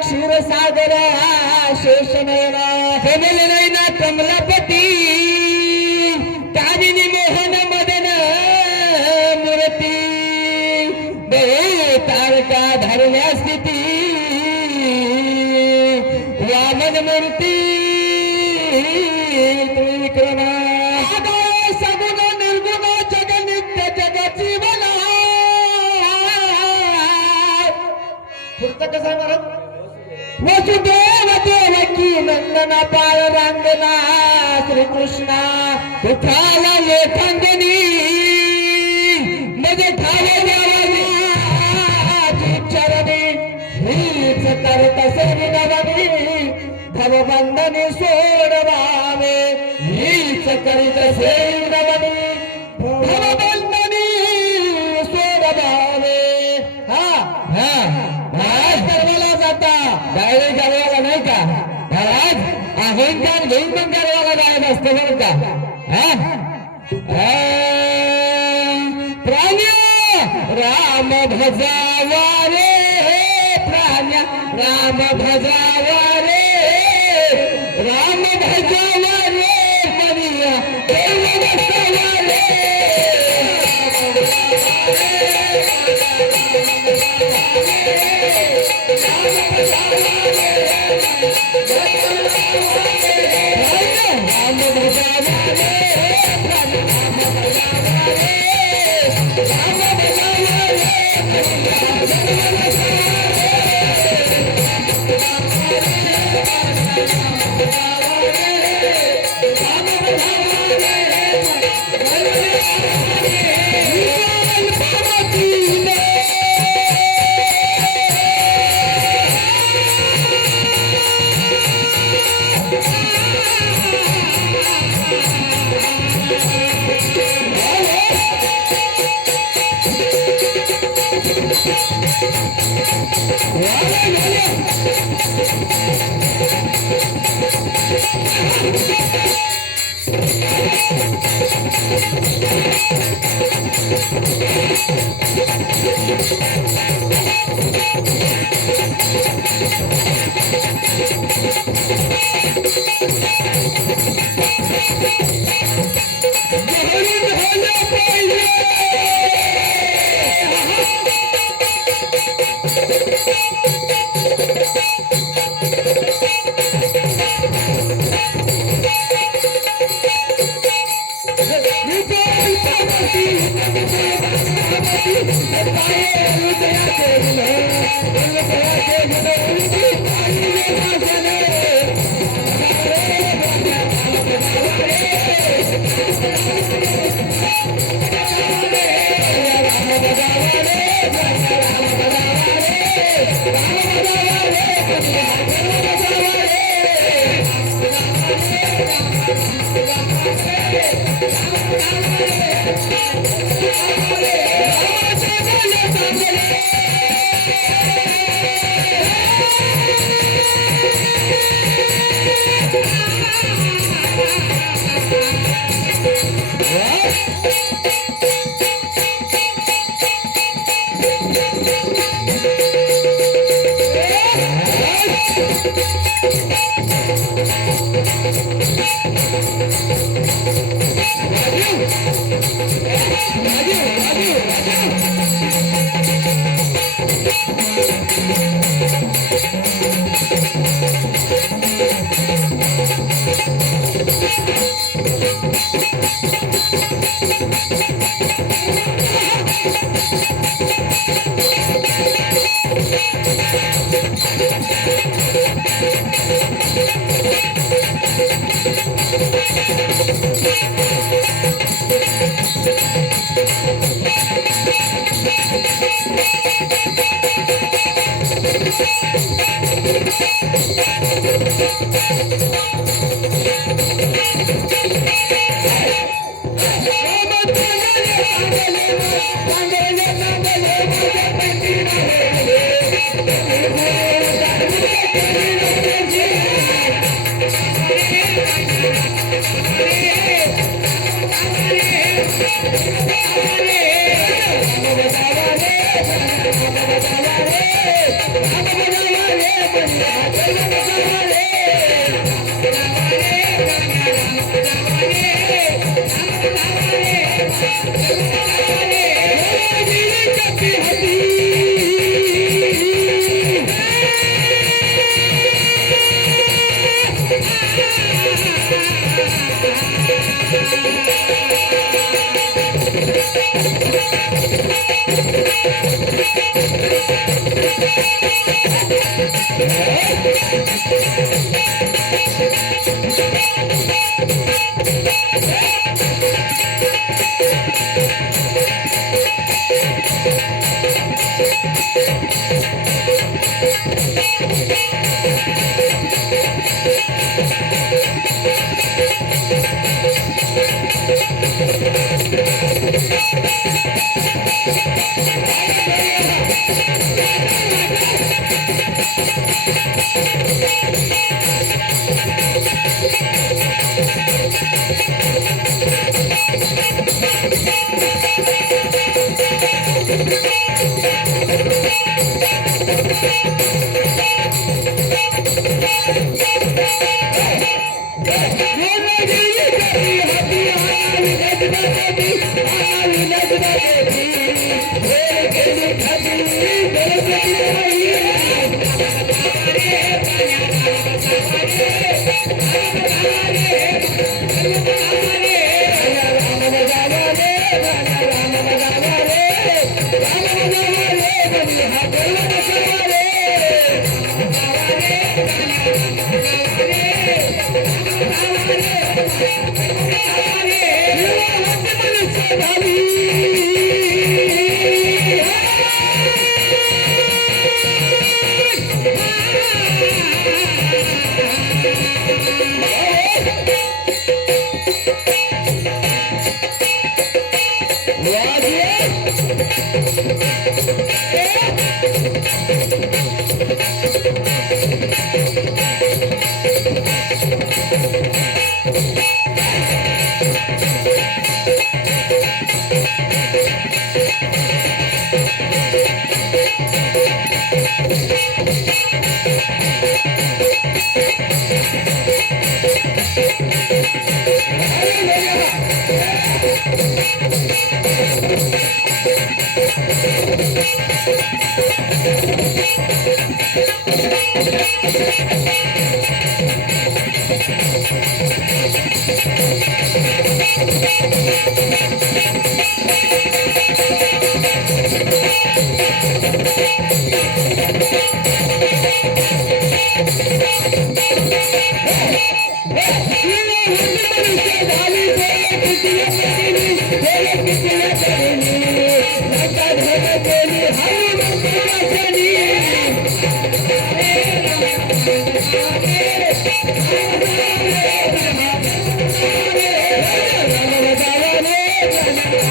क्षीर सागर शेषनयना कमलनयना कमलापती कामिनी मोहन मदन मूर्ती तारका धरल्या स्थिती वामन मूर्ती त्रिविक्रमा सगुण निर्गुण जग नित्य जग जीवना पुस्तक कसा महाराज वसुदेव देवकी नंदना पाय रांगना श्री कृष्णा तुझ्याला लेखंदनी मजे ठावे देवाची चरणी हीच करत सेवी नवनी भवबंधनी सोडवावे हीच करीत सेवी नवनी भवबंधनी सोडवावे डायरेक्ट गाडवाला नाही का महाराज अहंकार घेऊन पण गाडवाला जायचं असतं बरं का प्राण्या राम भजावा रे प्राण्या राम भजावा रे राम भजावा रे करिया देव बसावा रे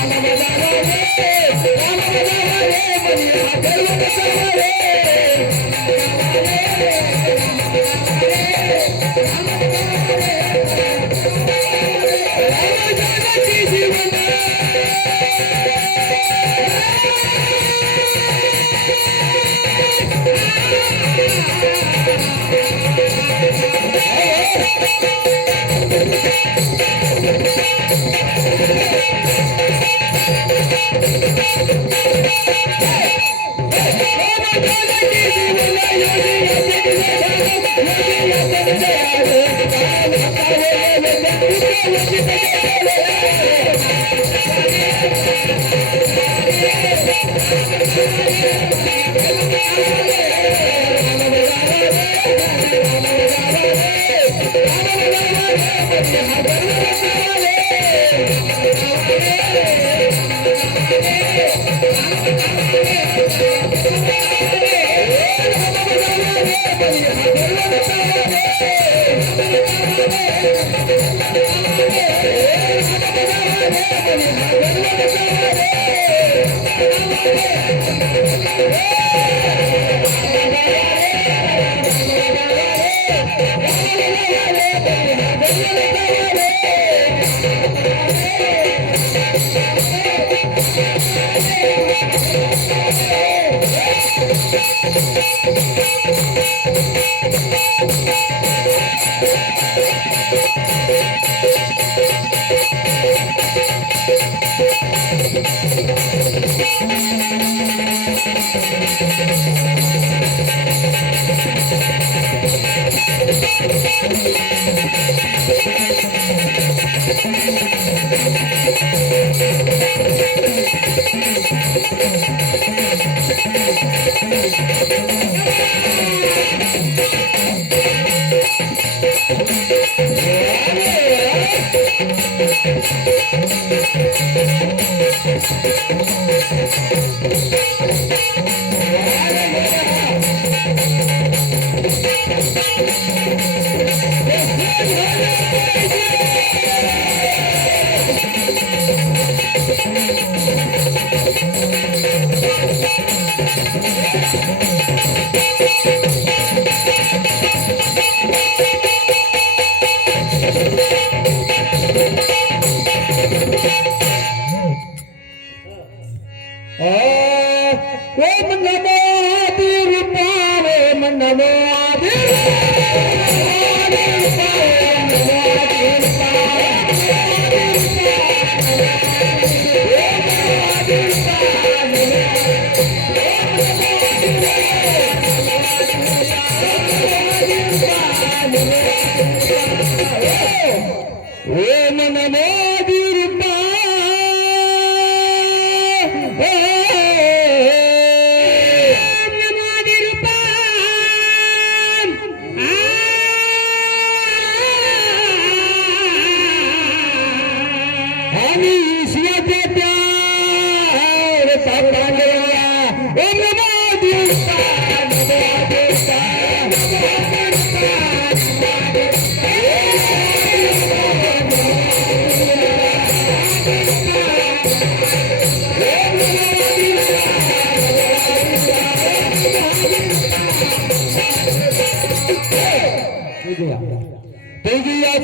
Rama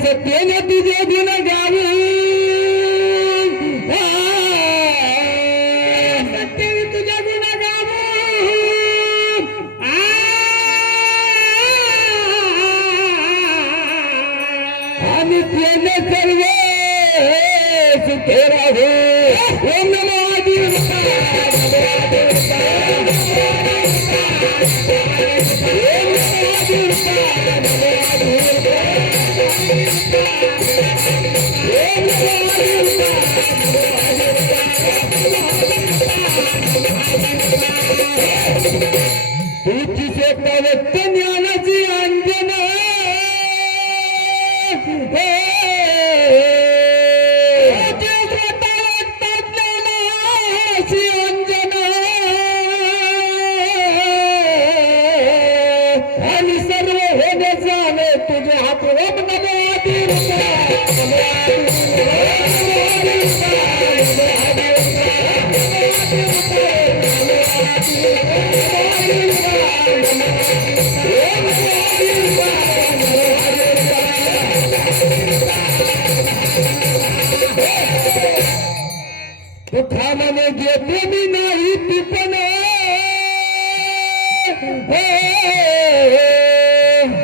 सत्यने तुझे गुण गावे सत्य तुझे गुण गावे आणि त्याने सर्व सुखे राहे ओम नमो तुझी सेवा व्यक्त ज्ञानाची अंजना ज्ञानाची अंजना आणि सर्व होणे जाणे तुझे हात ओम नमो खाने घेते मी नाही टिपण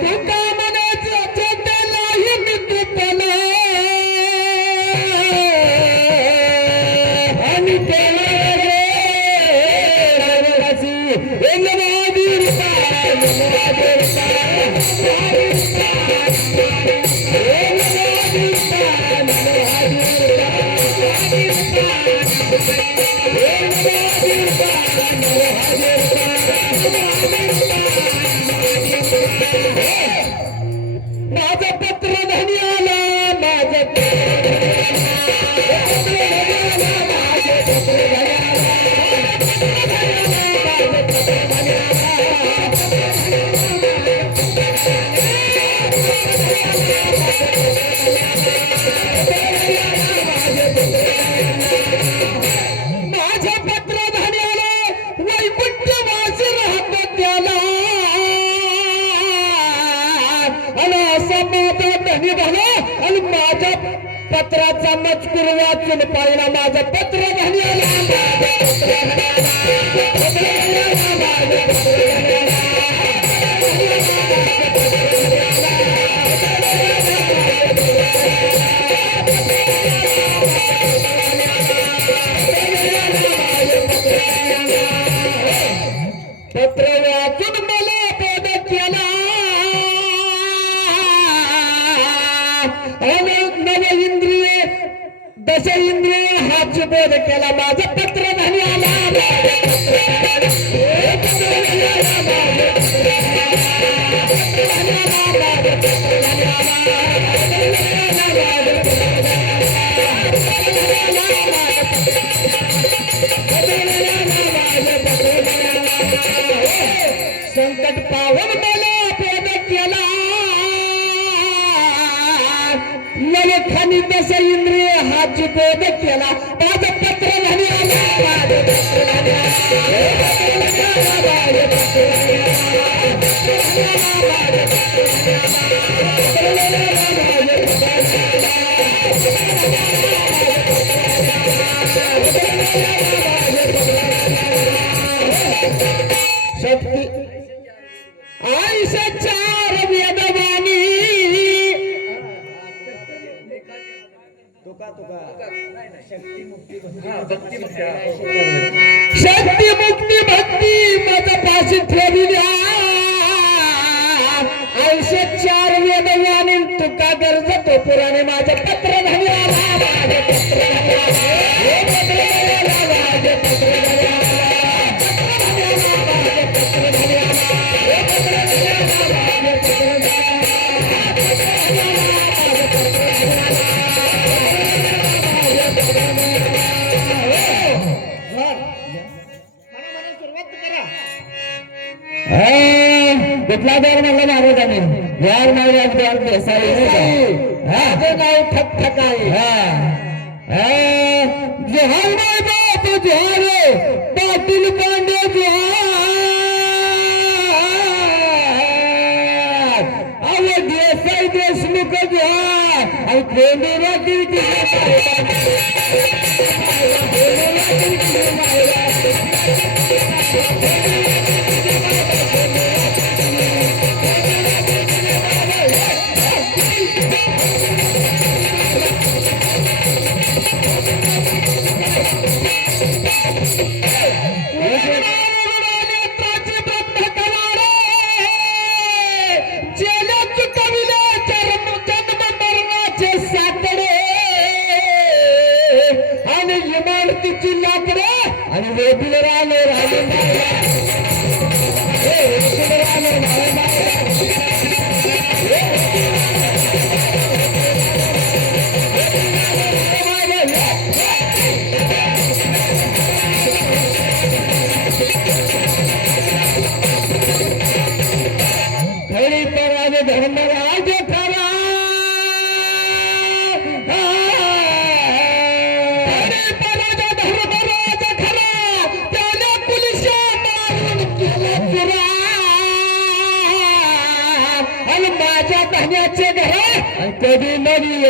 तुका म्हणायचं नाही मी टिपण माझं पत्र धनी आला माझं आणि माझ्या पत्राचा मजकूर वाचून पाहिला माझं पत्र घाली पत्र वाचून मला पद केला नव इंद्रिय दश इंद्रिय हाच बोध केला माझं पत्र झाली आला संकट पावन मला पद केला नवखानी दश इंद्रिय हाच बोध केला माझं पत्र झाली शक्ती आयुष्य चार वेदवाणी शक्ती मुक्ती भक्ती माझं पाशी ठेवल्या आयुष्य चार वेदवाणी तुका गरज तो पुराणे माझं पत्र झाली कुठला दर म्हणलं महाराजांनी यार महाराज देसाई माझं नाव ठकठकाई जोहार नाही बाप जोहार पाटील पांडे जोहार अरे देसाई देशमुख जोहार आणि पेंडूरा कीर्ती इमारतीची लाकडे आणि वेगळं राहिले खरी पराज धर्मराज खरा माझ्या धान्याचे घर कधी नदी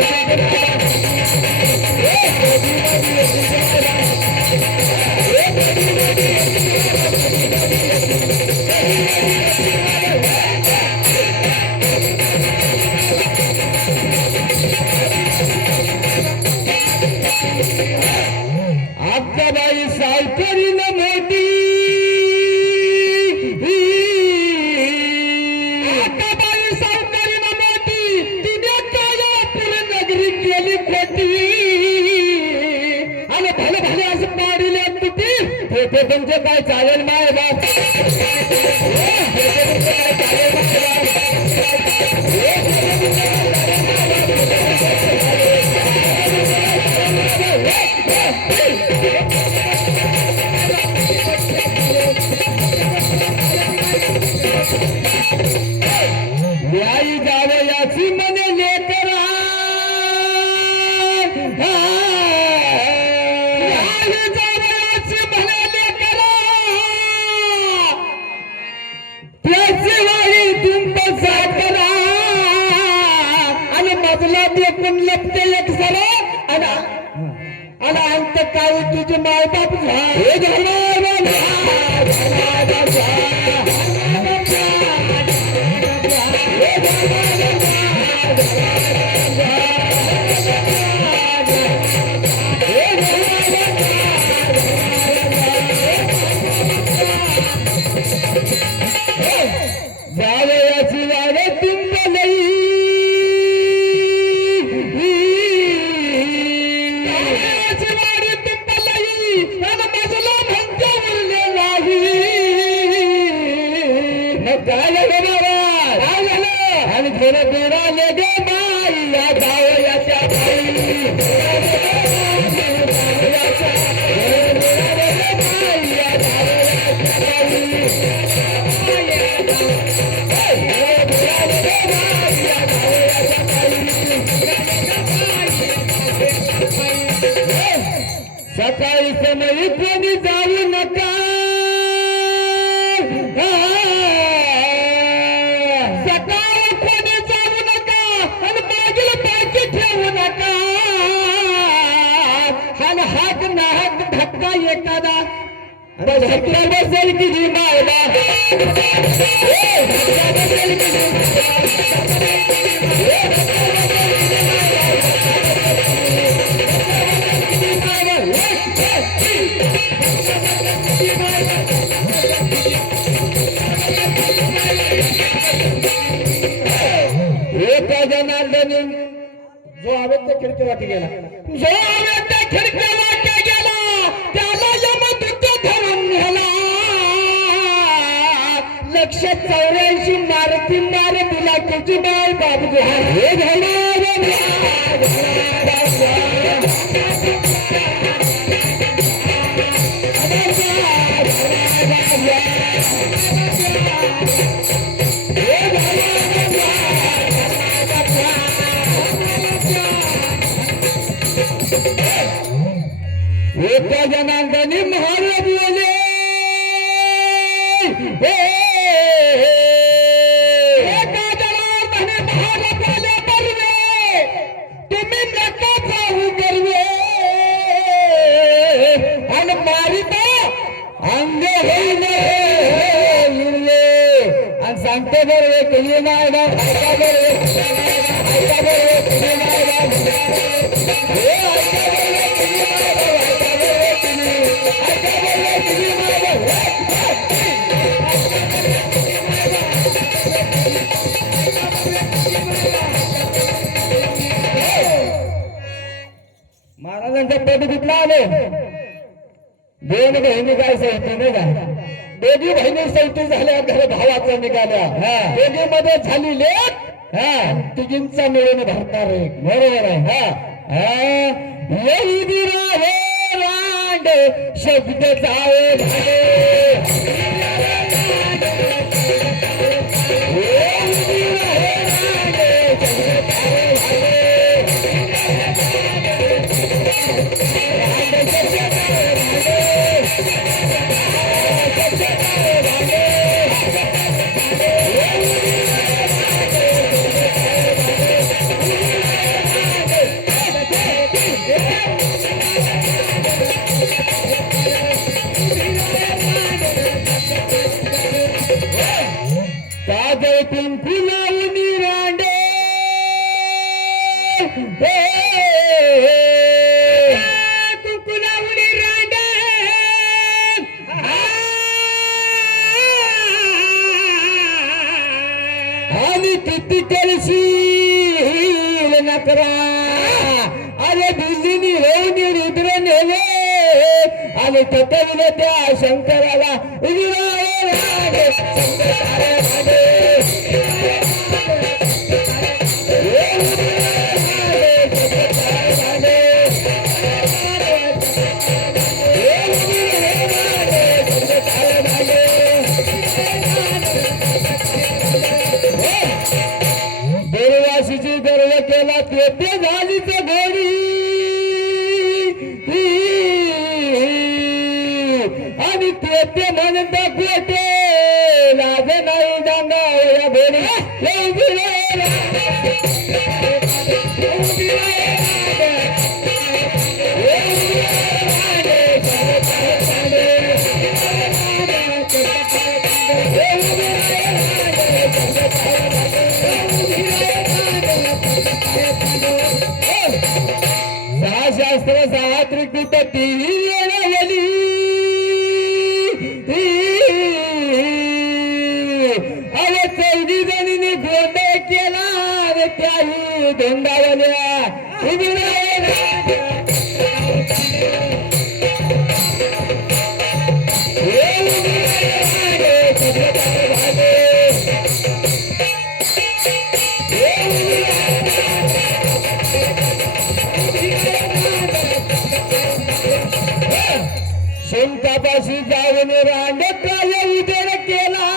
आपल्या बाई सायकलीनं मोठी येथे तुमचे काय चालेल माय बाप येथे तुमचे काय चालेल याई जावे याची मने लेकरा याई जावे याची मने लेकरा त्याची वाळी तुंब साकरा आणि मजला देखून लपते एक सरा आणि अंत काय तुझे मायबाप हे जावे याची वाडे तुंब नाही याची वाडे तुंब नाही आणि मजला म्हणते उरले नाही मग काय झालं बाबा काय झालं आणि थोडं बिराले गे बाई या जावे याच्या बाई सकाळी समयी कोणी जाऊ नका सकाळी कोणी जाऊ नका आणि मागील बाकी ठेवू नका आणि हात नाहक धक्का एखादा धक्का बसेल की जी मायला धक्का बसेल की एका जनार्दनी जो आवेत खिडकी वाटी गेला जो आवेत खिडकी वाटी गेला त्याला यमदूत धरून नेला 184 मारुती मार दिला तुझी बाय बाबू हे एका जनार्दनी महाराज बोले एका जनार्दनी महाराज बोले बरवे तुम्ही नका जाऊ बरवे आणि मारिता अंग होईल हिरवे आणि सांगते बरवे कधी नाही ना ऐका बरवे ऐका बरवे कधी नाही ना महाराजांच्या पद कुठला आले दोन बहिणी काय सहिती नाही का दोघी बहिणी सहिती झाल्या घर भावाचा निघाल्या दोघी मध्ये झाली लेख तिघींचा मिळून भरणार एक बरोबर आहे रांड शब्द जावे किती करशील नकरा अरे बिल्लीनी होऊन रुद्र नेले आणि थकविले त्या शंकराला विराळे रागे शंकराला रागे देववासीची गर्व केला ते झालीच घोडी आणि ते म्हणत पेटे लाज नाही डांगा या घोडी शास्त्र सात्रिक टीव्ही येणारी अरे चौघी जणीने गोंधळ केला रे त्याही धोंडावल्या शेणकापाशी जाऊन रांडत उदर केला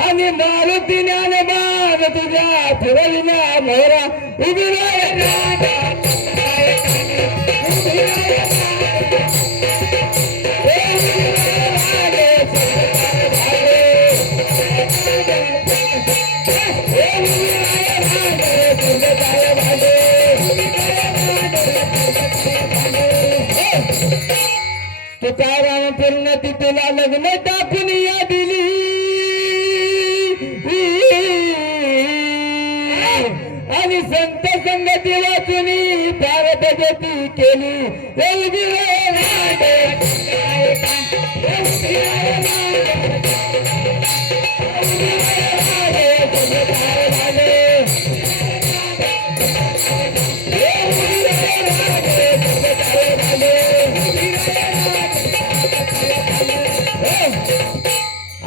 आणि मारुती ज्ञानबाण तुझ्या फिरविल्या मोहरा उभी तुकाराम पूर्णती तुला लग्न टाकून या दिली आणि संत संगती वाचून भारत गती केली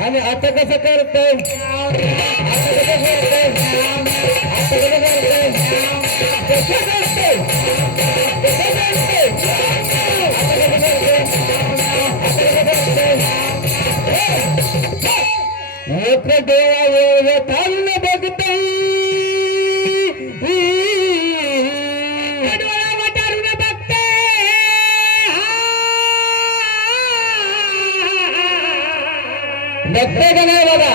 आणि आता कसं करतोय एक देवा थांब बघतोय बघते का नाही बाबा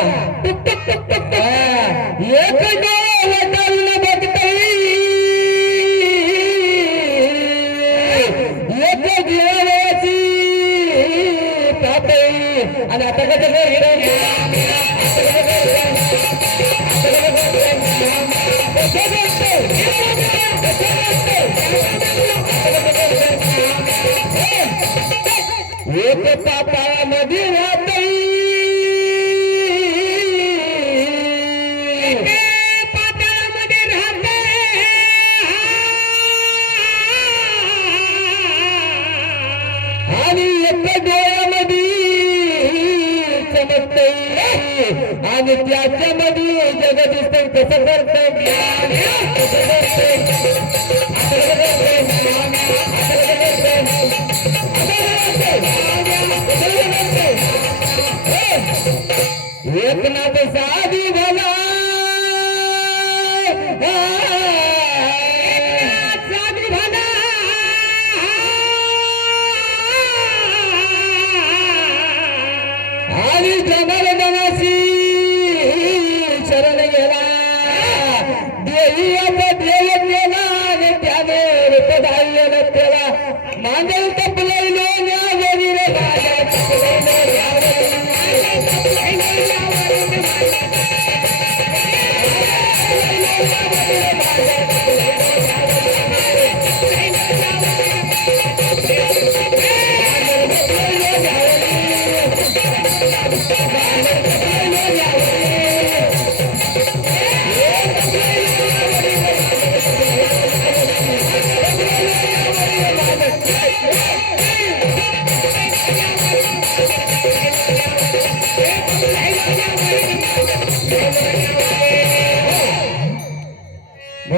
एक डोळ्यावरून बघते एक जीवाची पाहते आणि आता कसं एक पाताळामध्ये राहते आणि त्याच्यामध्ये जगत दिसतं कसं करतं एकनाथ साधी भला साधी भला आणि जनार्दनाशी शरण गेला देवी आता देव गेला आणि त्याने रूपधारलेला त्याला मांडल तपलैलो न्यावरी रे राजा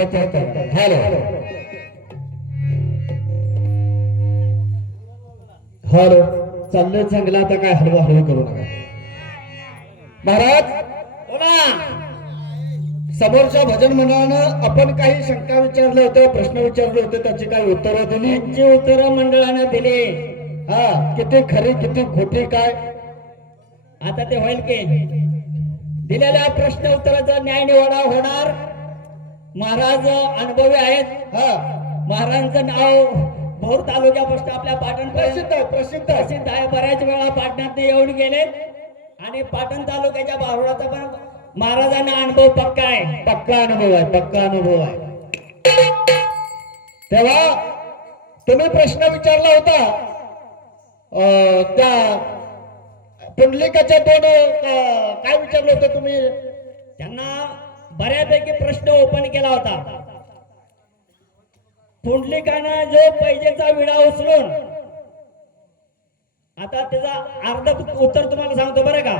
प्रश्नाचं उत्तर. हॅलो हॅलो चाललंय चांगलं, आता काय हळू हळू करू नका. महाराज बोला. समोरच्या भजन मंडळानं आपण काही शंका विचारले होते, प्रश्न विचारले होते, त्याची काही उत्तरं दिली. त्यांची उत्तरं मंडळानं दिली. हा किती खरी किती खोटी काय आता ते होईल की दिलेल्या प्रश्न उत्तराचा न्याय निवाडा होणार. महाराज अनुभवी आहेत. हा महाराजांचं नाव भोर तालुक्यापासून आपल्या पाटण प्रसिद्ध आहे, प्रसिद्ध आहे. प्रसिद्ध आहे. बऱ्याच वेळा पाटणात येऊन गेले आणि पाटण तालुक्याच्या बारोडाचा पण महाराजांना अनुभव पक्का आहे. पक्का अनुभव आहे, पक्का अनुभव आहे. तेव्हा तुम्ही प्रश्न विचारला होता त्या पुंडलिकाच्या दोन काय विचारलं होतं तुम्ही त्यांना बऱ्यापैकी प्रश्न ओपन केला होता. पुंडलिकानं जो पैजेचा विडा उचलून आता त्याचा अर्ध उत्तर तुम्हाला सांगतो बरं का.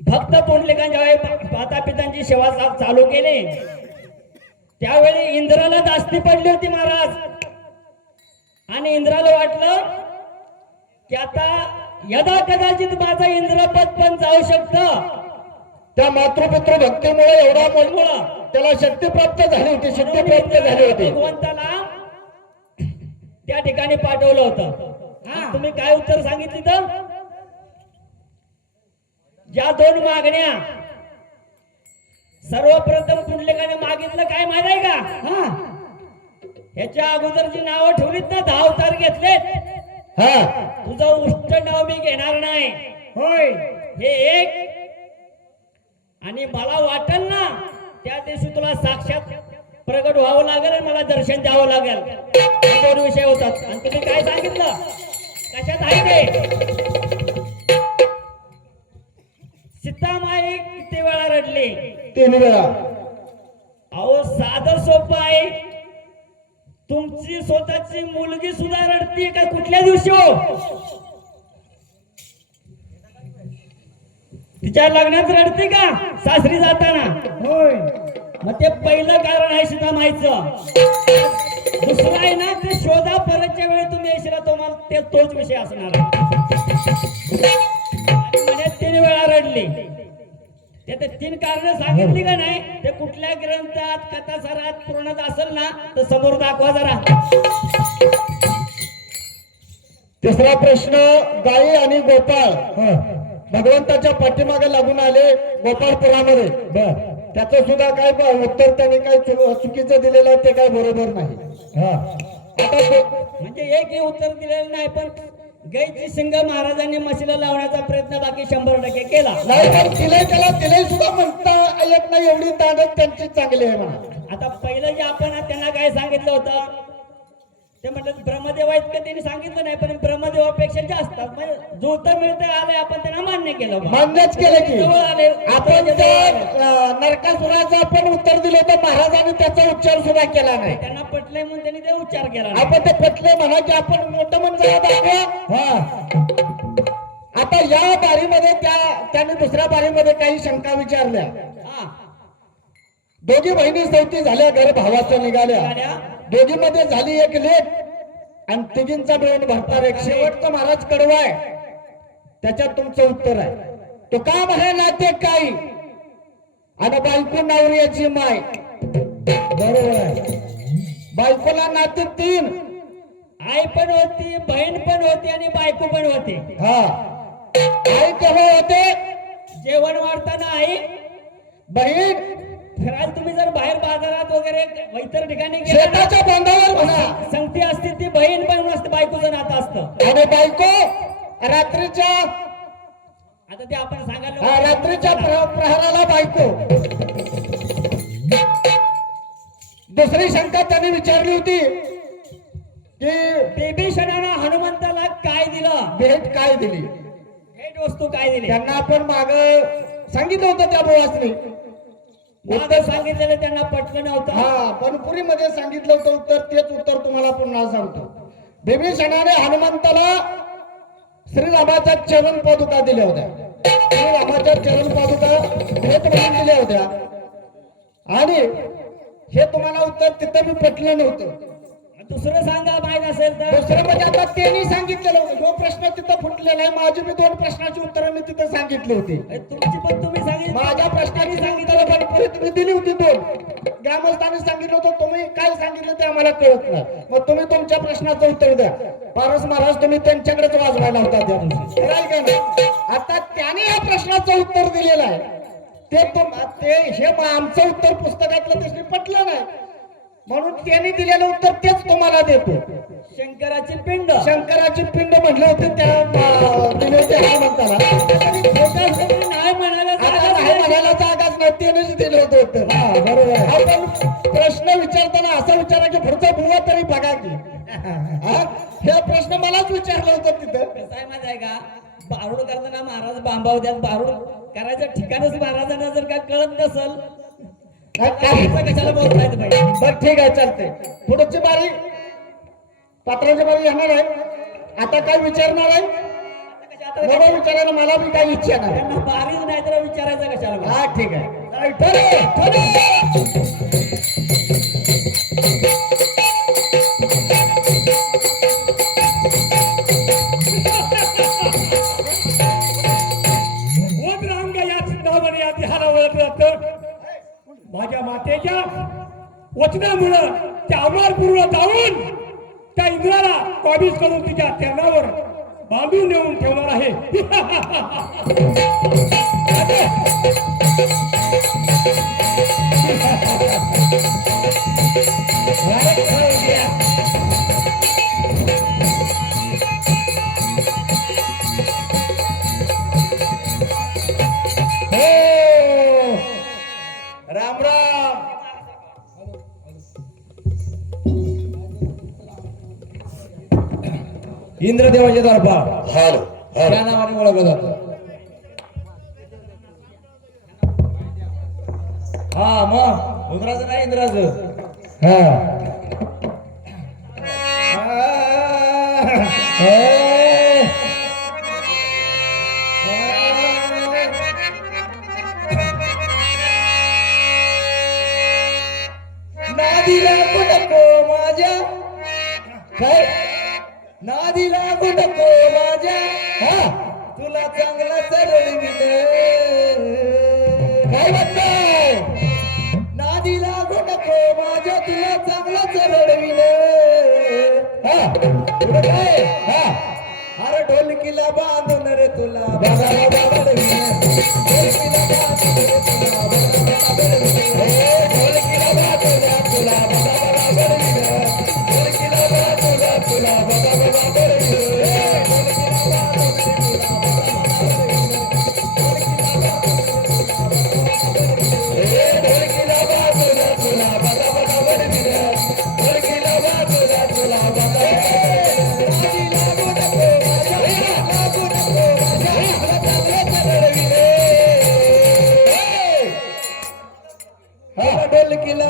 भक्त पुंडलिकांच्या वेळी माता पितांची सेवा चालू केली त्यावेळी इंद्राला दास्ती पडली होती महाराज. आणि इंद्राला वाटलं की आता यदा कदाचित माझं इंद्रपद पण जाऊ शकतं. त्या मातृपितृ भक्तीमुळे एवढा मुळमुळा त्याला शक्ती प्राप्त झाली होती, शक्ती प्राप्त झाली होती. भगवंताला त्या ठिकाणी पाठवलं होतं. तुम्ही काय उत्तर सांगितली तर ज्या दोन मागण्या सर्वप्रथम पुंडलिकाने मागितलं काय माहित आहे का. ह्याच्या अगोदर जी नावं ठेवलीत ना 10 अवतार घेतलेत. तुझं उष्ट नाव मी घेणार नाही. होय हे एक. आणि मला वाटेल ना त्या दिवशी तुला साक्षात प्रगट व्हावं लागेल आणि मला दर्शन द्यावं लागेल. हे दोन विषय होतात. आणि तुम्ही काय सांगितलं कशात आहे ते. सीतामाई किती वेळा रडली. 3 वेळा. अहो साधं सोपं आहे. तुमची स्वतःची मुलगी सुद्धा रडती का कुठल्या दिवशी हो. तिच्या लग्नात रडते का सासरी जाताना. होय मग ते पहिलं कारण आहे सीतामाईचं. दुसरं आहे ना ते शोधा परतच्या वेळी तुम्ही येशील तुम्हाला ते तोच विषय असणार आहे. म्हणजे 3 वेळा रडली. ते 3 कारण सांगितली का नाही ते कुठल्या ग्रंथात कथासारात पूर्णत असेल ना तर समोर दाखवा जरा. तिसरा प्रश्न गाई आणि गोपाळ भगवंताच्या पाठीमागे लागून आले गोपाळपुरामध्ये. त्याचं सुद्धा काय उत्तर त्यांनी काय चुकीचं दिलेलं ते काय बरोबर नाही. आता म्हणजे एकही उत्तर दिलेलं नाही. पण गाईची शिंग महाराजांनी म्हशीला लावण्याचा प्रयत्न बाकी 100% केला नाही. पण तिला सुद्धा म्हणता येत नाही एवढी ताकद त्यांची चांगली आहे म्हणा. आता पहिलं जे आपण त्यांना काय सांगितलं होतं ते म्हटलं ब्रह्मदेव आहेत का त्यांनी सांगितलं नाही. पण ब्रह्मदेवापेक्षा जास्त म्हणजे जो तर मिळतं आलंय आपण त्यांना मान्य केलं. मान्यच केलं की आले आपण नरकासुराचं आपण उत्तर दिलं होतं महाराजांनी त्याचा उच्चार सुद्धा केला नाही. त्यांना पटलंय म्हणून त्यांनी ते उच्चार केला. आपण ते पटले म्हणा की आपण मोठं म्हणजे दाखवा. आता या बारीमध्ये त्याने दुसऱ्या बारीमध्ये काही शंका विचारल्या. दोघी बहिणी सौती झाल्या, घर भावाच्या निघाल्या. दोघीमध्ये झाली एक लेख आणि तिघींचा डोळ्यात भरणार एक. शेवटचं महाराज कडवा आहे त्याच्यात तुमचं उत्तर आहे. तो काम आहे नाते काही आणि बायको नवऱ्याची माय. बरोबर आहे. बायकोला नाते 3 आई पण होती, बहीण पण होती आणि बायको पण होती. आई केव्हा होते जेवण वाढताना आई. बहीण फिरायला तुम्ही जर बाहेर बाजारात वगैरे इतर ठिकाणी शेताच्या बांधावर म्हणा संगती असते ती बहीण पण असते बायकोचं नातं असतं. आणि बायको रात्रीच्या आता ते आपण सांगायला रात्रीच्या प्रहराला बायको. दुसरी शंका त्यांनी विचारली होती की विभीषणानं हनुमंताला काय दिलं, भेट काय दिली, भेट वस्तू काय दिली. त्यांना आपण माग सांगितलं होतं त्या बुवासनी. उत्तर सांगितलेलं त्यांना पटलं नव्हतं. पणपुरीमध्ये सांगितलं होतं उत्तर. तेच उत्तर तुम्हाला पुन्हा सांगतो. विभीषणाने हनुमंताला श्रीरामाच्या चरण पादुका दिल्या होत्या. श्रीरामाच्या चरण पादुका भेट म्हणून दिल्या होत्या. आणि हे तुम्हाला उत्तर तिथं मी पटलं नव्हतं. दुसरं सांगा माहित असेल तर. दुसरं म्हणजे आता त्यांनी सांगितलेलं होतं जो प्रश्न तिथं फुटलेला आहे माझी मी 2 प्रश्नाची उत्तरं मी तिथं सांगितली होती. तुमची पण तुम्ही सांगितलं. माझ्या प्रश्नाची सांगितलं पण पुढे तुम्ही दिली होती 2. ग्रामस्थांनी सांगितलं होतं तुम्ही काय सांगितलं ते आम्हाला कळत नाही. मग तुम्ही तुमच्या प्रश्नाचं उत्तर द्या. पारस महाराज तुम्ही त्यांच्याकडेच वाजवायला होता त्या दिवशी काय का नाही. आता त्याने या प्रश्नाचं उत्तर दिलेलं आहे ते हे आमचं उत्तर पुस्तकातलं त्याने पटलं नाही म्हणून त्यांनी दिलेलं उत्तर तेच तुम्हाला देतो. शंकराची पिंड. शंकराची पिंड म्हटलं होतं त्या दिले होते हा म्हणताना नाही म्हणायला जागाच नाही त्यानेच दिलं होतं उत्तर. हा बरोबर. आपण प्रश्न विचारताना असा विचारा की पुढचा बुवा तरी बघा की हे प्रश्न मलाच विचारलं होतं तिथं. कसं आहे माहिती आहे का बारूड करताना महाराज बांबाव द्यात बारूड करायचं ठिकाणच महाराजांना जर का कळत नसल कशाला बोलतायत भाई. बरं ठीक आहे चालते. पुढची बारी पात्राची बारी येणार आहे. आता काय विचारणार आहे मला विचारायला मला बी काही इच्छा नाही. त्यांना बारीच नाही तर विचारायचं कशाला. हा ठीक आहे ठरव. माझ्या मातेच्या वचनामुळं त्या अमरपूरला जाऊन त्या इंद्राला कॉबीज करून तिच्या चरणावर बांधून नेऊन ठेवणार आहे. राम राम. इंद्रदेवाचे दरबार त्या नावाने ओळखलं जातं. हा मग इंद्राचं नाही इंद्राचं. नादी लागू नको माझ्या काय नादी लागू नको माझ्या तुला चांगला चरळविल काय म्हणताय. नादी लागू नको माझ्या तुला चांगला चरळविल काय अरे ढोलकीला बांधून रे तुला ढोलकीला बांधून ढोलकीला बांधून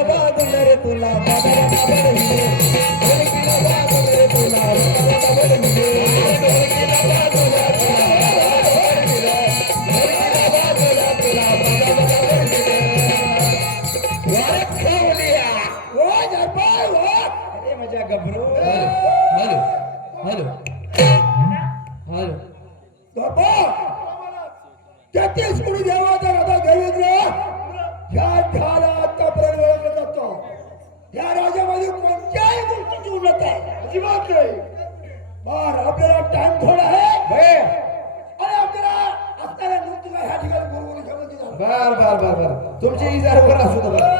रे तुला ढोलकीला बांधून रे तुला माझ्या गबरू. हॅलो हॅलो हॅलो तेहतीस कोणी देवाचा राजा देवेंद्र ह्या ध्याला आतापर्यंत ओळखला जातो. या राजामध्ये कोणत्याही गोष्टीची उन्नत आहे अजिबात नाही. बर आपल्याला टाइम थोडा आहे आणि आपल्याला असणाऱ्या नृत्याला ह्या ठिकाणी गुरुगुरू ठेवायची. बर बर बर बर तुमची इजार वर असू दे.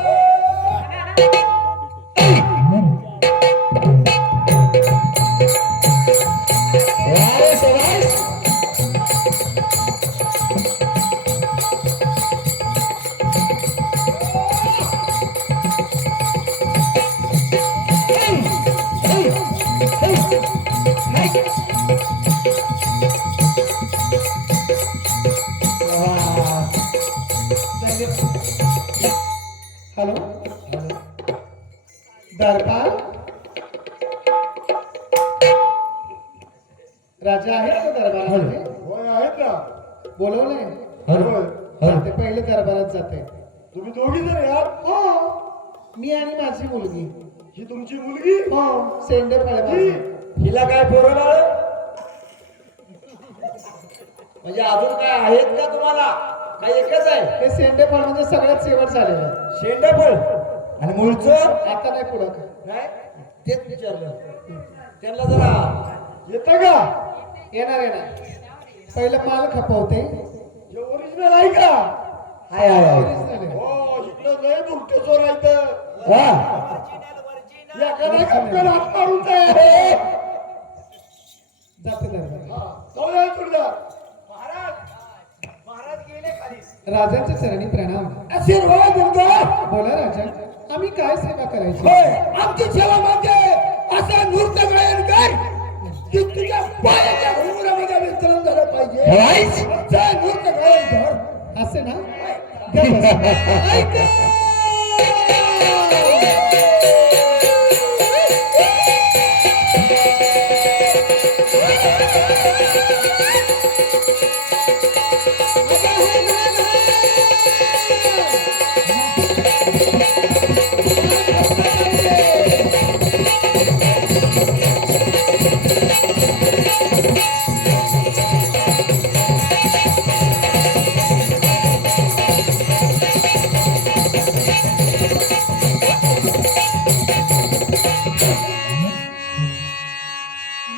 हॅलो दरबार राजा आहे ना दरबारामध्ये. होय आहेत ना. बोलवलंय ते पहिले दरबारात जाते. तुम्ही दोघी जण यार. हो मी आणि माझी मुलगी. ही तुमची मुलगी? हो, सेंडे फळे. हिला काय पोरं बाळ म्हणजे अजून काय आहेत का तुम्हाला काय एकच आहे हे सेंडे फळ म्हणजे सगळ्यात शेवट झालेलं आहे. शेंडाफळ आणि मूळचं आता नाही पुढं का? काय तेच विचारलं त्यांना जरा येतं का? येणार येणार. पहिलं माल खपवते. हे ओरिजिनल आहे का? हाय हाय हाय Original आहे. हो, इथं लय दुर्टे चोर आहेत. हा एखादा कपड्याला हात मारून जाय. जाते दरबार. जाऊया तुझा. राजांच्या चरणी प्रणाम. आशीर्वाद देतो. बोला राजा, आम्ही काय सेवा करायची? होय, आमची सेवा म्हणजे असा नृत्य गायन कर की तुझ्या पायाच्या घुंगरामध्ये विस्तरण झालं पाहिजे. असं नृत्य गायन कर. असे ना? गप्प बसा. ऐका.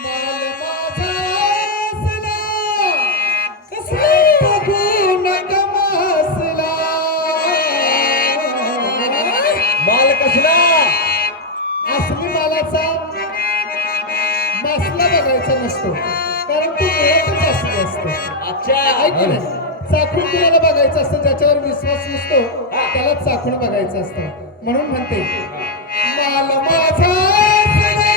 माल माझा असला, कसला बघून गमासला. बाल कसला असली मालाचा मासला बघायचा नसतो, कारण तो मुळातच असली असतो. अच्छा ऐक ना, चाखून कुणाला बघायचं असतं ज्याच्यावर विश्वास नसतो त्याला चाखून बघायचं असतं. म्हणून म्हणते माल माझा असला,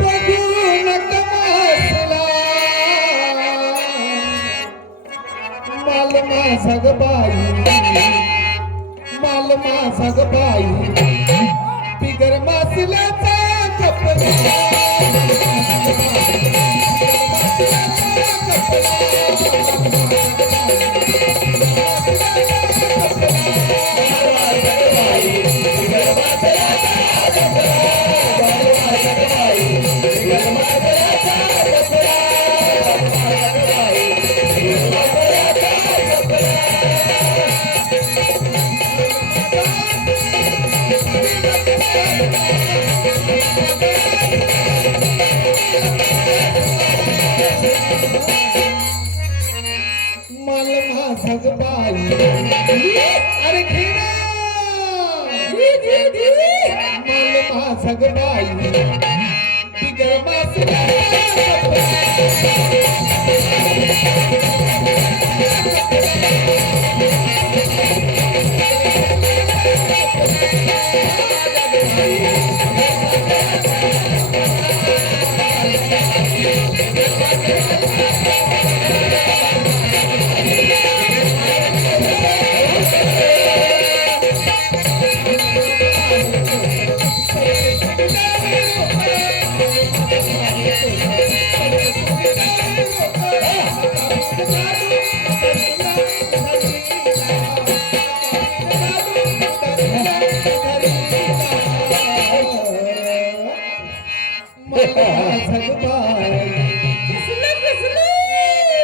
बघून गमासला. माल माझा ग बाई, माल माझा ग बाई, बिगर मासल्याचा कपडा. माल माझा ग बाई, अरे घेणा. माल माझा ग बाई, बिगर मासल्याचा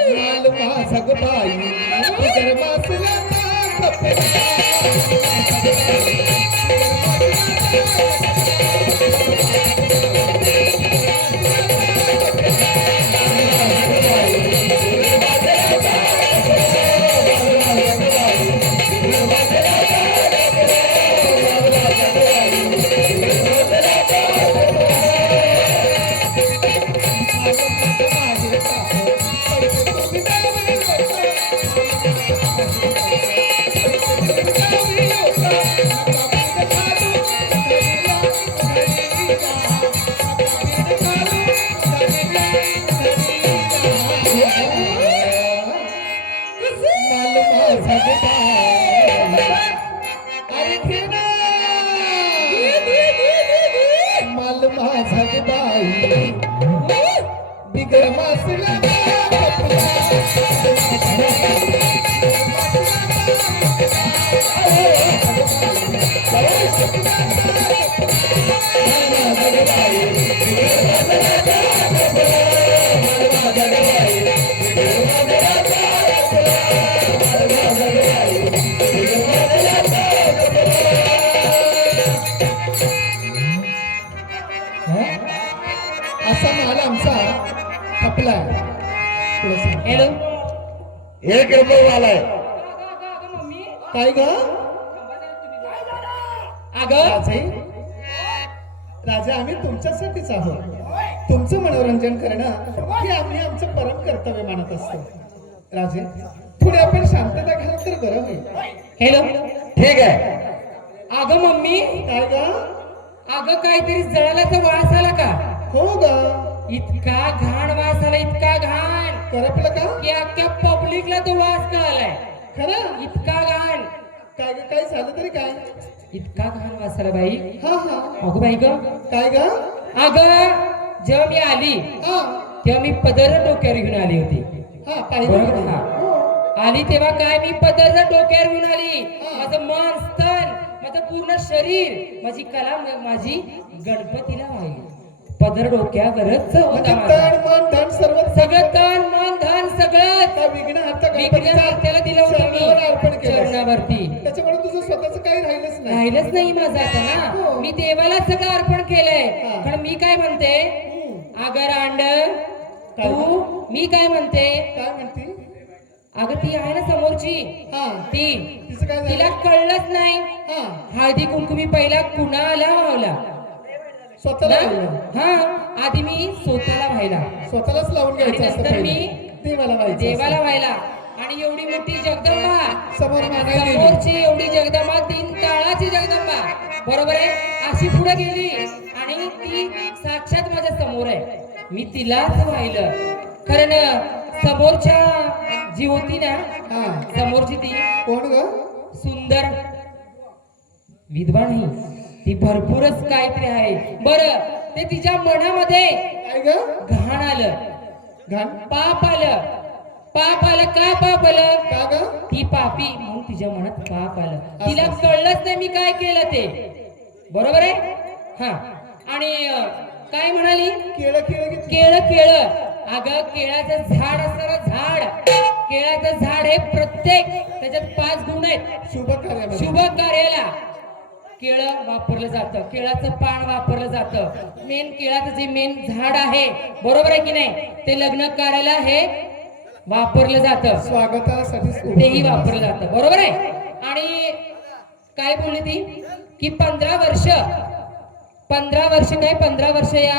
माल माझा ग बाई, बिगर मासल्याचा माल माझा ग बाई, बिगर मासल्याचा कपडा. तुला सांग. हॅलो 1 रुपये आलाय. काय ग अगं राजे राजा आम्ही तुमच्यासाठीच आहोत. तुमचं मनोरंजन करणं हे आम्ही आमचं परम कर्तव्य मानत असतो. राजे थोडी आपण शांतता घालून तर बरं होईल. हॅलो ठीक आहे. अगं मम्मी काय ग अगं काहीतरी जळाल्याचा वास आला का? हो ग इतका घाण वास आला, इतका घाण करपलं का की अख्ख्या पब्लिकला तो वास कळालाय. खरं इतका घाण, काय ग काय झालं तरी काय इतका घाण वास आला बाई. हा हा अगं बाई ग, काय ग अगं जेव्हा मी आली हा तेव्हा मी पदर डोक्यावर घेऊन आली होती. हा बरोबर पाहिजे हा. आली तेव्हा काय मी पदर डोक्यावर घेऊन आली. माझं मन, स्तन, माझं पूर्ण शरीर, माझी कला, माझी गणपतीला वाहिली. पदर डोक्यावरच होता म्हणजे माझा. तन मन धन सर्व सगळं तन मन धन सगळं विघ्न हात विघ्न त्याला दिलं होतं मी अर्पण केलं चरणावरती. त्याच्यामुळे तुझं स्वतःच काही राहिलंच नाही. राहिलंच नाही माझं आता ना. हो. मी देवाला सगळं अर्पण केलंय. हा. पण मी काय म्हणते अगर अंड काय? तू, मी काय म्हणते काय म्हणती अगं ती आहे ना समोरची, हा ती तिचं काय तिला झालं कळलंच नाही. हा हळदी कुंकू मी पहिला कुणाला वावला स्वतःला ना? लावलं. हा आधी मी स्वतःला व्हायला, स्वतःलाच लावून घ्यायचं आणि असतं नंतर पहिले. मी देवाला व्हायचं देवाला असतं. व्हायला. आणि एवढी मोठी जगदंबा समोर मानाई दिली. समोरची एवढी जगदंबा, 3 ताळाची जगदंबा, बरोबर आहे, अशी पुढे गेली आणि ती साक्षात माझ्या समोर आहे. मी तिलाच व्हायलं. कारण समोरच्या जी होती ना, हा समोरची ती कोण ग सुंदर विधवा नाही, ती भरपूरच काहीतरी आहे. बरं ते तिच्या मनामध्ये काय ग घाण आलं, घाण पाप आलं. पाप आलं का? पाप आलं का ग ती पापी म्हणून तिच्या मनात पाप आलं. तिला कळलंच नाही मी काय केलं ते, बरोबर आहे. हा आणि काय म्हणाली, केळं केळं घेतली. केळ केळ. अगं केळाचं झाड असतं ना, झाड, केळाचं झाड हे प्रत्येक त्याच्यात 5 गुण आहेत. शुभ कार्यामध्ये शुभ कार्याला केळ वापरलं जातं, केळाचं पान वापरलं जातं. मेन केळाचं जे मेन झाड आहे, बरोबर आहे की नाही, ते लग्न कार्याला हे वापरलं जातं, स्वागतासाठी तेही वापरलं जातं, बरोबर आहे. आणि काय बोलली ती की 15 वर्ष काय 15 वर्ष या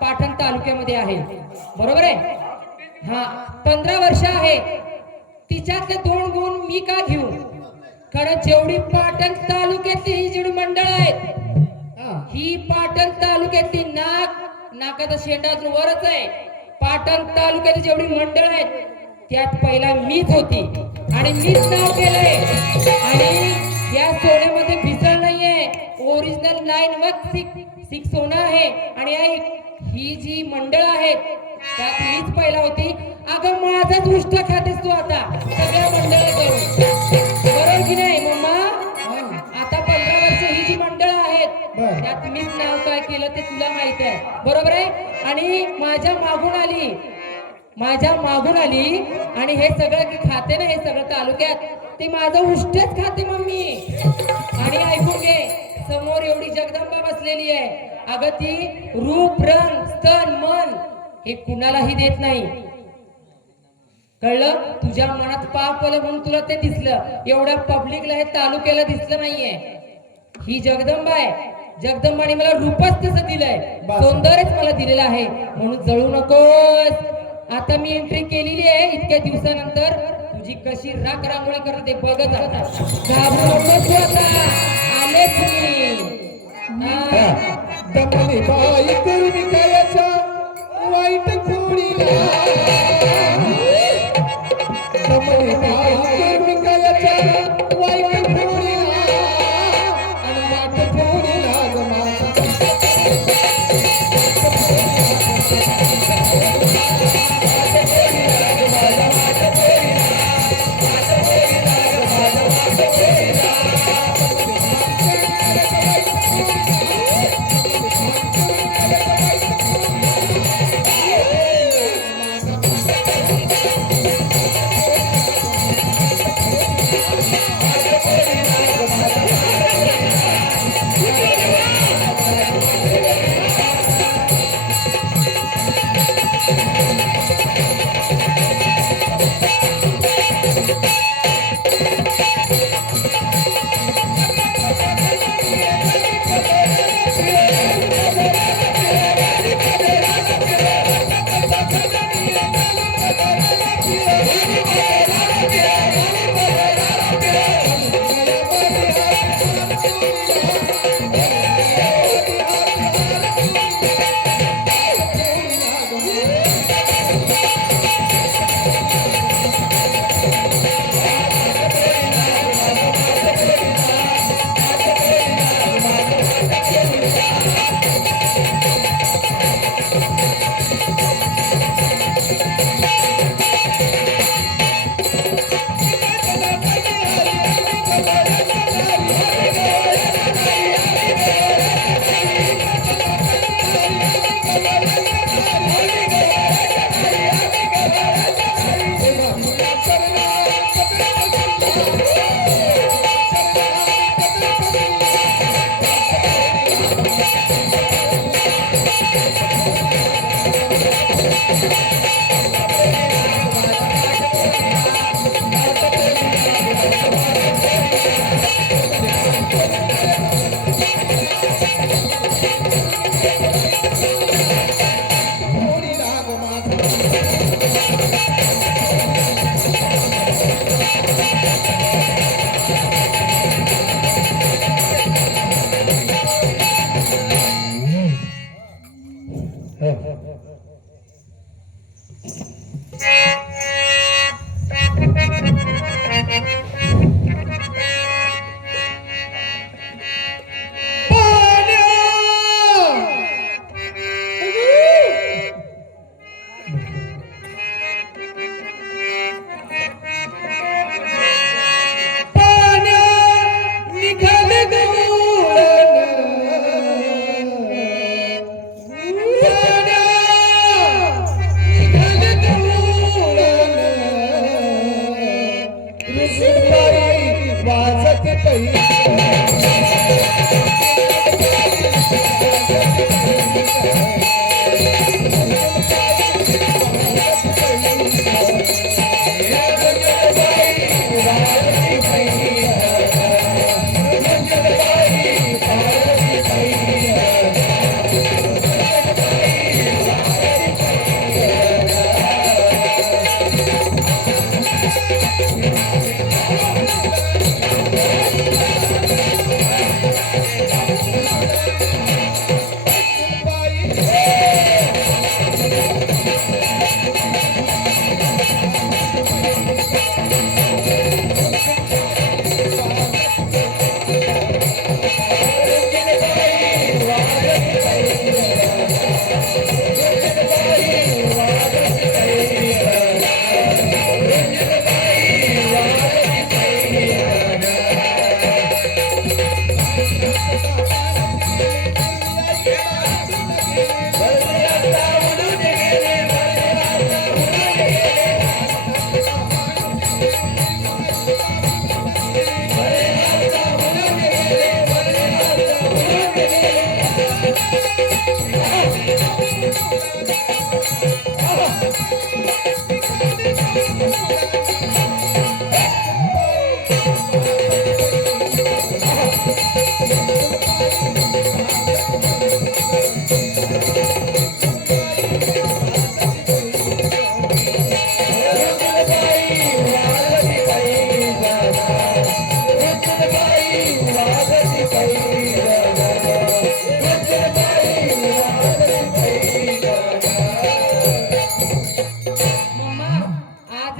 पाटण तालुक्यामध्ये आहे, बरोबर आहे. हा 15 वर्ष आहे. तिच्यातले 2 गुण मी का घेऊ? कारण जेवढी पाटण तालुक्यातली ही जेवढी मंडळ आहेत, हा ही पाटण तालुक्यातली नाकाचा शेंडा अजून वरच आहे. पाटण तालुक्यातली जेवढी मंडळ आहेत त्यात पहिला मीच होती आणि मीच नाव केलंय. आणि या सोन्यामध्ये भिसळ नाहीये, ओरिजिनल 916 सोनं आहे. आणि ही जी मंडळ आहेत त्यात मीच पहिला होती. अगं माझाच उष्ट खातेस तू आता सगळ्या मंडळ करून, बरोबर की नाही मम्मा? आता 15 वर्ष ही जी मंडळ आहेत बरं. त्यात मीच नाव काय केलं ते तुला माहित आहे, बरोबर आहे. आणि माझ्या मागून आली आणि हे सगळं की खाते ना, हे सगळं तालुक्यात ते माझं उष्टच खाते मम्मी. आणि ऐकून घे, समोर एवढी जगदंबा बसलेली आहे. अगं ती रूप, रंग, स्तन, मन हे कुणालाही देत नाही. कळलं? तुझ्या मनात पाप आलं म्हणून तुला ते दिसलं, एवढ्या पब्लिकला हे तालुक्याला दिसलं नाहीये. ही जगदंबा आहे. जगदंबाने मला रूपच तसं दिलंय, सौंदर्यच मला दिलेलं आहे. म्हणून जळू नकोस. आता मी एंट्री केलेली आहे, इतक्या दिवसानंतर तुझी कशी राख रांगोळी करत ते बघत आता. घाबरू नकोस तू आता, आलेच मी. दमले बाई करून कायाच्या वाईट खोडीला, दमले बाई करून कायाच्या वाईट खोडीला आणि वाट खोडीला ग माझा. आज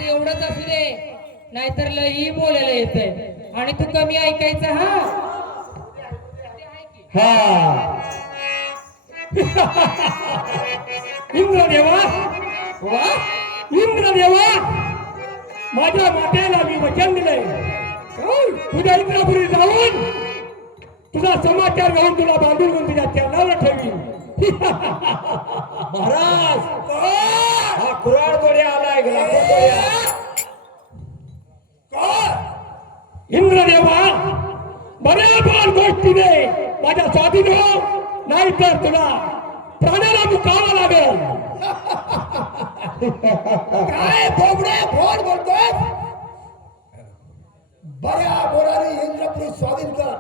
एवढंच असू दे, नाहीतर लई बोलायला येतंय आणि तू कमी ऐकायचं. हा इंद्रदेवा, वा इंद्रदेवा, माझ्या मातेला मी वचन दिलंय, तुझ्या इंद्रापुरी जाऊन तुझा समाचार घेऊन तुला बांधून घेऊन तुझ्या चरणाला ठेवीन. महाराज हा कुराड तोडे आलाय इंद्रदेवा, बऱ्याच गोष्टीने माझ्या स्वाधीन हो, नाहीतर तुला प्राण्याला मुकावं लागेल. काय बोबडे फोन बोलतोय? बऱ्या बोराने इंद्रपुरी स्वाधीन कर.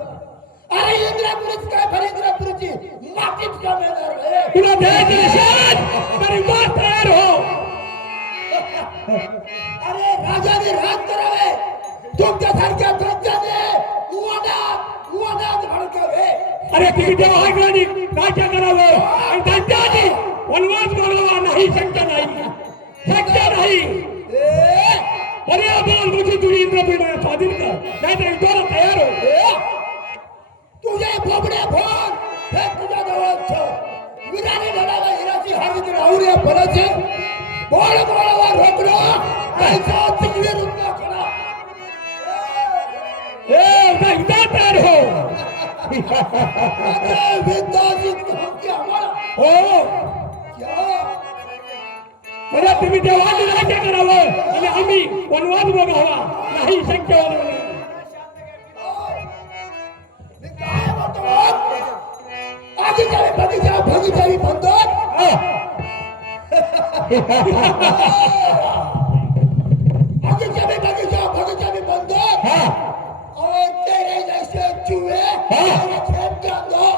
अरे इंद्रपुरीच काय फर इंद्रपुरीची मातीच का मिळणार रे? तुला द्यायचं नसेल तरी मग तयार हो. अरे राजाने राज करावे, तुमच्यासारख्या प्रजाने वनात भडकावे. अरे तुम्ही तेव्हा ऐकलं राज्य करावं आणि त्यांच्या आधी वनवास मागावा नाही, शक्य नाही, शक्य नाही. पर्यावरण म्हणजे तुम्ही इंद्रपुरी स्वाधीन कर, नाहीतर युद्धाला तयार हो. तुझे बोबडे फोन हे तुझ्या जवळच विराने ढळावा हिराची हारती राहू रे फळाचे बोळ बोळावा रोकडो कैसा तिकडे रुंदा करा. युद्धात तयार हो. अरे विद्याजित हम क्या हमारा हो, क्या म्हणजे तुम्ही तेव्हा राज्य करावं आणि आम्ही वनवास बघावा नाही, शक्य नाही. काय म्हणतो आधीच्या बगीचा म्हणतो आधीच्या बगीचा भी बंद और तेरे जैसे चूहे तेरे खेत के अंदर.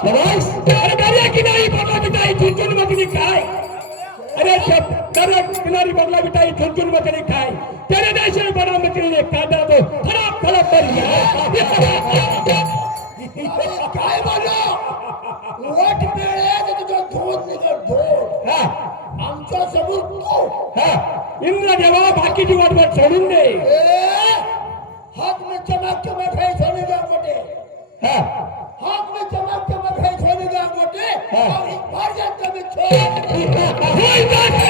अरे दरिया किनारी बगला बिटाई झुनझुन मछली खाए. अरे दरिया किनारी बगला बिटाई झुनझुन मछली खाए. तेरे देश में बड़ा मछली ने काटा तो खराब कर दिया. काय बोलो वोट मिळेल तुझं धोत निघड धोत आमचा सबूत तू. इंद्रदेवा, बाकीची वाटवाट सोडून दे. हाथ में चमक है सोने का अंगूठे. हाथ में चमक है सोने का अंगूठे और एक बार जाता में कोई बात नहीं.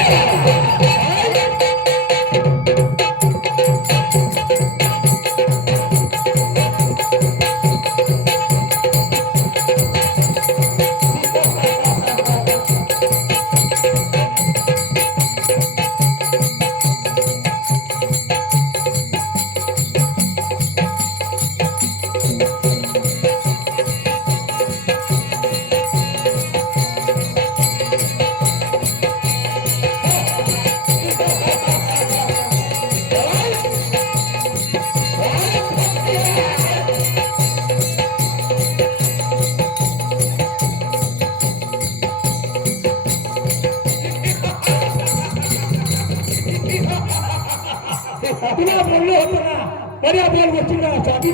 तुला बोललो होतो ना बरे आपल्या गोष्टींना स्वामी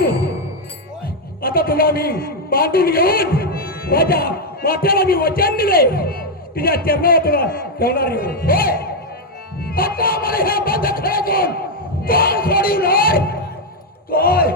आता तुला मी बांधून घेऊन माझ्या वाट्याला मी वचन दिले तुझ्या चरणावर तुला ठेवणार आहे. आता मला ह्या बंद खेळातून कोण सोडून राय काय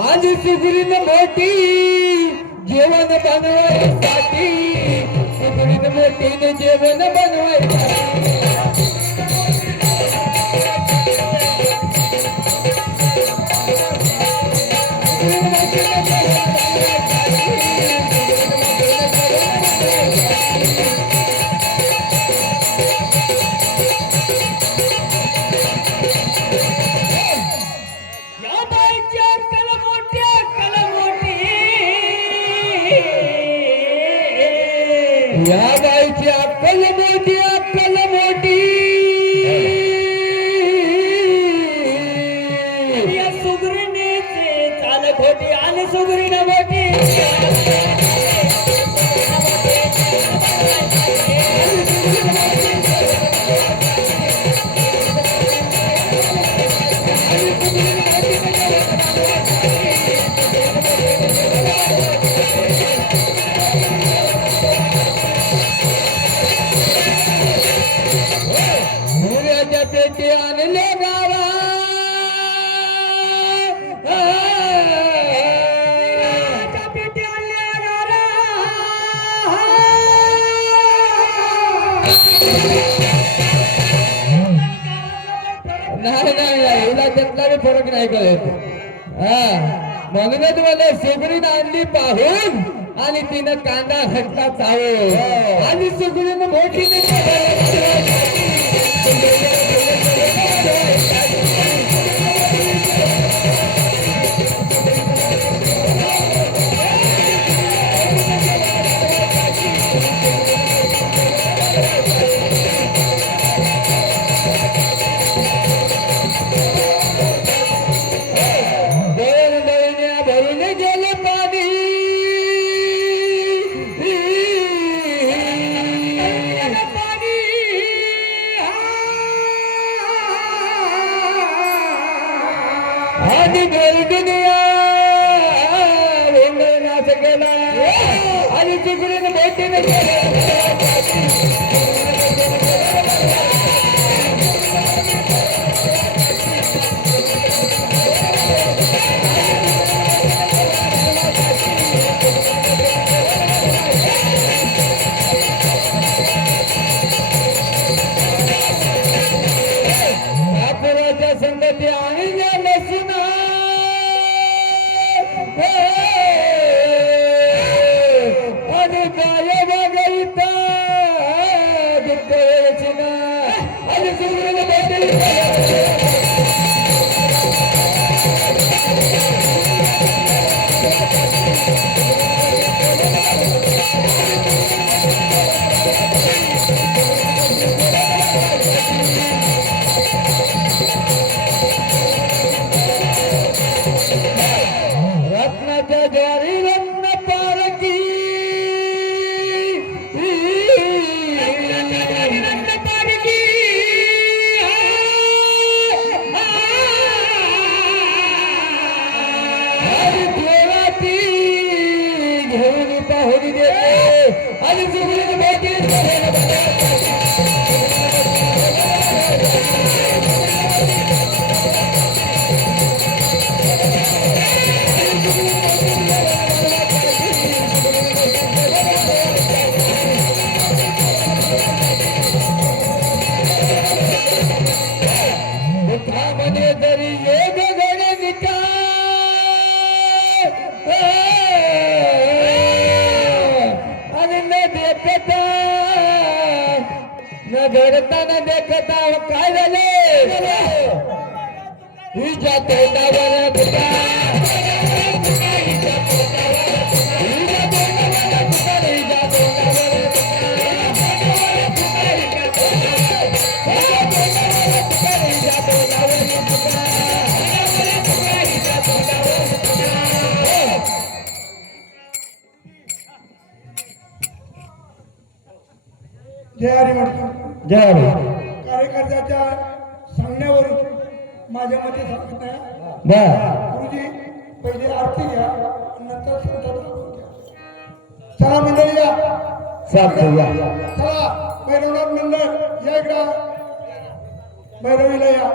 आज सुगरीन मोठी जेवण बनवायसाठी सुगरीन मोठीने जेवण बनवायसाठी या बाईची अक्कल मोठी अक्कल मोठी या गायची अक्कल मोठी अक्कल मोठी या सुगरीनेचे चाल खोटी आणि सुगरीन मोठी मुर्याच्या पेटी आणले गावा पेटी आणल्या गारा नाही नाही नाही हिला त्यातला बी फरक नाही कळत म्हणूनच मला सुगरीन आणली पाहून आणि तिनं कांदा घटला चावून आणि सुगरीन मोठीने भरून गेलं पाणी आणि दुनिया नाच गेला आणि सुगरीन मोठीने पुराच्या संगती आणि नसुना आणि काय बघायता दुःखाची ना आणि सुगरीन रत्नाच्या ज्वारी रत्न पारखी रत्न पारखी आणि देवाची घेऊन पाहुणी देते आणि सुगरीन मोठी मध्ये जरी एक गणे निका आणि न देता न घडता न देखता काय झाले हिच्या तोंडावर तुका हिच्या जय हरी म्हणतो जय कार्यकर्त्याच्या सांगण्यावरून माझ्या मते सांगत नाही. बर गुरुजी पहिले आरती घ्या नंतर संतांचा आरती घ्या. चला मंडळी या, चालतं या चला भैरवनाथ मंडळ या इकडं भैरवीला या.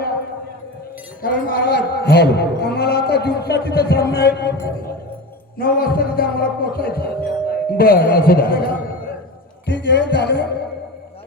कारण महाराज हॅलो आम्हाला आता दिवसा तिथं थांबणं आहे. 9 वाजता तिथे आम्हाला पोहोचायचं. बर असू द्या बघा, ठीक आहे झालं.